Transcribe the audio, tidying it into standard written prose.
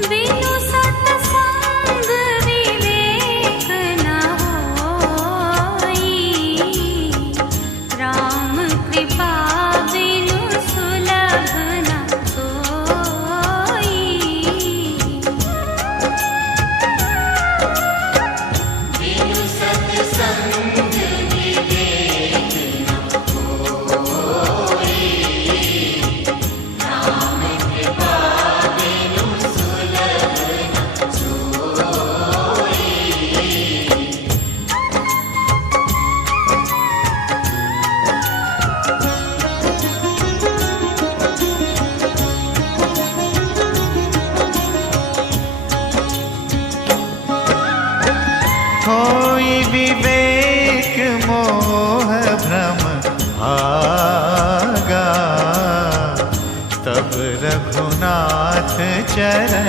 बिनु सत्संग विवेक न होई, राम कृपा बिनु सुलभ न सोई। बिनु सत्संग विवेक न होई, राम कृपा बिनु सुलभ न सोई। होई विवेक मोह भ्रम भागा, तब रघुनाथ चरण